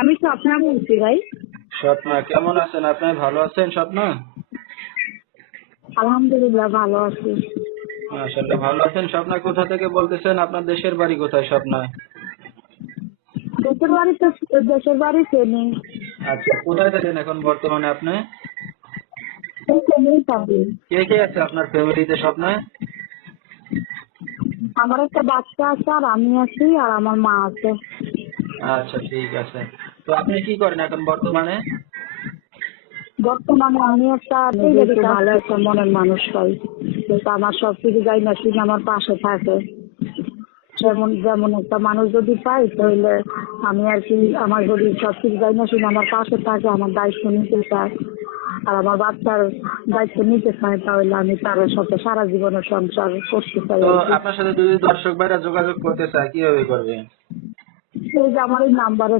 আমি স্বপ্না বলছি ভাই। স্বপ্না, কেমন আছেন আপনি? ভালো আছেন স্বপ্না? আলহামদুলিল্লাহ ভালো আছি। মাশাআল্লাহ, ভালো আছেন। স্বপ্না কোথা থেকে বলতেছেন? আপনার দেশের বাড়ি কোথায় স্বপ্না? দেশের বাড়ি ফেনী। আচ্ছা, কোথায় থাকেন এখন বর্তমানে আপনি? ফেনী থাকি। কে কে আছে আপনার ফ্যামিলিতে স্বপ্না? আমার একটা বাচ্চা আছে, আর আমি আছি, আর আমার মা আছে। আচ্ছা, ঠিক আছে। তো আপনি কি করেন এখন বর্তমানে? বর্তমানে আমি একটা নিজেকে ভালো একটা মনের মানুষ পাই, কিন্তু আমার সবকিছু যাই না শুনে আমার পাশে থাকে। যেমন যেমন একটা মানুষ যদি পাই তাহলে আমি আর কি, আমার যদি সবকিছু যাই না শুনে আমার পাশে থাকে, আমার দায়িত্ব নিতে চায়, আর আমার বাচ্চার দায়িত্ব নিতে চায়, তাহলে আমি তার সাথে সারা জীবনের সংসার করতে চাই তো আর কি। আপনার সাথে যদি দর্শক ভাইরা যোগাযোগ করতে চায় কিভাবে করবে? এই যে আমার এই নাম্বারে